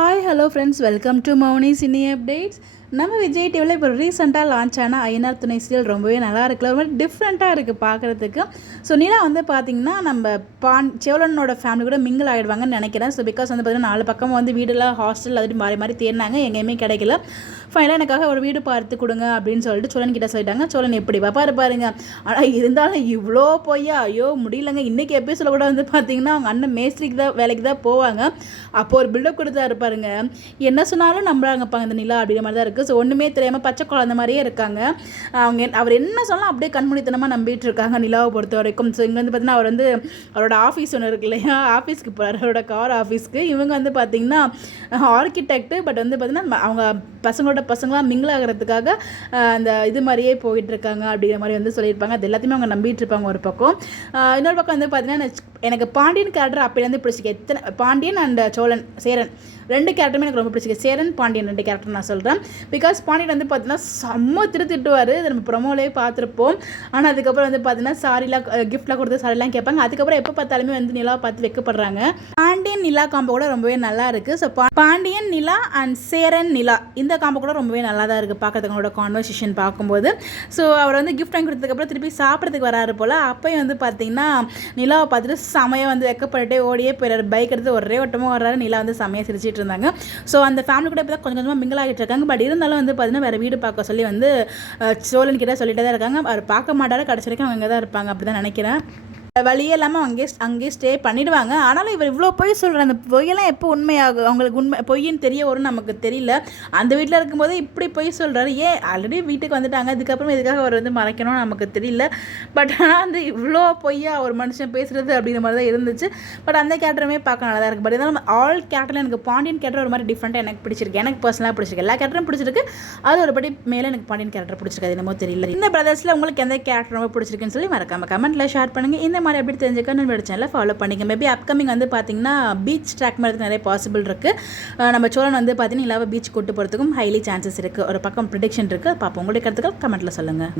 Hi hello friends, welcome to Mouni cine updates. நம்ம விஜய் டிவியில் இப்போ ரீசெண்டாக லான்ச் ஆன ஐயனார் துணை சீரியல் ரொம்பவே நல்லா இருக்குல்ல, ஒரு மாதிரி டிஃப்ரெண்ட்டாக இருக்குது பார்க்குறதுக்கு. ஸோ நிலா வந்து பார்த்திங்கன்னா நம்ம செவலனோட ஃபேமிலி கூட மிங்கிள் ஆகிடுவாங்கன்னு நினைக்கிறேன். ஸோ பிகாஸ் வந்து பார்த்திங்கன்னா 4 பக்கம் வந்து வீடெல்லாம் ஹாஸ்டல் அது மாறி மாறி தேடினாங்க, எங்கேயுமே கிடைக்கல. ஃபைனலாக எனக்காக ஒரு வீடு பார்த்து கொடுங்க அப்படின்னு சொல்லிட்டு சோழன் கிட்ட சொல்லிட்டாங்க. சோழன் எப்படி பாப்பாரு பாருங்க. ஆனால் இருந்தாலும் இவ்வளோ பொய்யா, ஐயோ முடியலங்க. இன்றைக்கி எபிசோட கூட வந்து பார்த்திங்கன்னா அவங்க அண்ணன் மேஸ்திரிக்கு தான் வேலைக்கு தான் போவாங்க. அப்போ ஒரு பில்டப் கொடுத்தா இருப்பாருங்க, என்ன சொன்னாலும் நம்புறாங்கப்பா இந்த நிலா அப்படிங்கிற மாதிரி தான் இருக்குது. ஸோ ஒன்றுமே தெரியாமல் பச்சை குழந்த மாதிரியே இருக்காங்க. அவர் என்ன சொன்னாலும் அப்படியே கண்மூடித்தனமாக நம்பிட்டு இருக்காங்க நிலாவை பொறுத்த வரைக்கும். ஸோ இங்கே வந்து பார்த்தீங்கன்னா அவர் வந்து அவரோட ஆஃபீஸ் ஒன்று இருக்கு இல்லையா, ஆஃபீஸ்க்கு போகிறார், அவரோட கார் ஆஃபீஸ்க்கு. இவங்க வந்து பார்த்திங்கன்னா ஆர்கிடெக்ட், பட் வந்து பார்த்திங்கன்னா அவங்க பசங்களாம் மிங்கிள் ஆகிறதுக்காக அந்த இது மாதிரியே போயிட்டுருக்காங்க அப்படிங்கிற மாதிரி வந்து சொல்லியிருப்பாங்க. அது எல்லாத்தையுமே அவங்க நம்பிட்டு இருப்பாங்க ஒரு பக்கம். இன்னொரு பக்கம் வந்து பார்த்திங்கன்னா எனக்கு பாண்டியன் கேரக்டர் அப்போலேருந்து பிடிச்சிருக்கு. பாண்டியன் அண்ட் சேரன் 2 கேரக்டருமே எனக்கு ரொம்ப பிடிச்சிருக்கு. சேரன் பாண்டியன் 2 கேரக்டர் நான் சொல்கிறேன். பிகாஸ் பாண்டியன் வந்து பார்த்தீங்கன்னா செம்ம திட்டுவார், நம்ம ப்ரொமோலே பார்த்துருப்போம். ஆனால் அதுக்கப்புறம் வந்து பார்த்தீங்கன்னா சாரிலாம் கிஃப்ட்லாம் கொடுத்து சாரிலாம் கேட்பாங்க. அதுக்கப்புறம் எப்போ பார்த்தாலுமே வந்து நிலா பார்த்து வைக்கப்படுறாங்க. பாண்டியன் நிலா காம்போ கூட ரொம்பவே நல்லா இருக்குது. ஸோ பாண்டியன் நிலா அண்ட் சேரன் நிலா இந்த காம்போ கூட ரொம்பவே நல்லா தான் இருக்குது பார்க்கறதுங்களோட கான்வர்சேஷன் பார்க்கும்போது. ஸோ அவர் வந்து கிஃப்ட் வாங்கி கொடுத்ததுக்கப்புறம் திருப்பி சாப்பிட்றதுக்கு வராரு போல். அப்போயும் வந்து பார்த்தீங்கன்னா நிலாவை பார்த்துட்டு செமையாக வந்து வெக்கப்பட்டுட்டே ஓடியே போயிடுறாரு. பைக் எடுத்து ஒரே வட்டமாக வர்றாரு. நிலா வந்து செமையாக சிரிச்சிட்டு இருந்தாங்க. ஸோ அந்த ஃபேமிலி கூட இப்போ தான் கொஞ்சம் கொஞ்சமாக மிங்கிள் ஆகிட்டு இருக்காங்க. பட் இருந்தாலும் வந்து பார்த்தீங்கன்னா வேறு வீடு பார்க்க சொல்லி வந்து சோழன் கிட்ட சொல்லிட்டே தான் இருக்காங்க. அவர் பார்க்க மாட்டாரு, கடைசி வரைக்கும் அவங்க தான் இருப்பாங்க அப்படி தான் நினைக்கிறேன். வழியே இல்லாமல் அங்கேயே ஸ்டே பண்ணிவிடுவாங்க. ஆனாலும் இவர் இவ்வளோ பொய் சொல்கிற அந்த பொய்யெல்லாம் எப்போ உண்மையாகும், அவங்களுக்கு உண்மை பொய்ன்னு தெரிய வரும்னு நமக்கு தெரியல. அந்த வீட்டில் இருக்கும்போது இப்படி பொய் சொல்கிறாரு. ஏன் ஆல்ரெடி வீட்டுக்கு வந்துட்டாங்க, இதுக்கப்புறம் இதுக்காக அவர் வந்து மறைக்கணும்னு நமக்கு தெரியல. பட் ஆனால் வந்து இவ்வளோ பொய்யா ஒரு மனுஷன் பேசுகிறது அப்படிங்கிற மாதிரி தான் இருந்துச்சு. பட் அந்த கேரக்டருமே பார்க்க நல்லா தான் இருக்குது. பட் இருந்தாலும் ஆல் கேரக்டரில் எனக்கு பாண்டியன் கேரக்டர் ஒரு மாதிரி டிஃப்ரெண்ட்டாக எனக்கு பிடிச்சிருக்கு. எனக்கு பர்சனலாக பிடிச்சிருக்கு. எல்லா கேரக்டரும் பிடிச்சிருக்கு. அது ஒரு படி மேலே எனக்கு பாண்டியன் கேரக்டர் பிடிச்சிருக்கு. அது என்னமோ தெரியல. இந்த பிரதர்ஸில் உங்களுக்கு எந்த கேரக்டர் ரொம்ப பிடிச்சிருக்குன்னு சொல்லி மறக்காம கமெண்ட்டில் ஷேர் பண்ணுங்கள். இந்த மாதிரி எப்படி தெரிஞ்சுக்க நம்மளோட சேனலை ஃபாலோ பண்ணிங்க. மேபி அப்கமிங் வந்து பார்த்தீங்கன்னா பீச் ட்ராக் மாதிரி நிறைய பாசிபிள் இருக்குது. நம்ம சோழன் வந்து பார்த்தீங்கன்னா இல்லாமல் பீச் கூட்டு போகிறதுக்கும் ஹைலி சான்சஸ் இருக்குது. ஒரு பக்கம் ப்ரிடிக்ஷன் இருக்குது. பார்ப்போம். உங்களுடைய கருத்துக்கள் கமெண்ட்டில் சொல்லுங்கள்.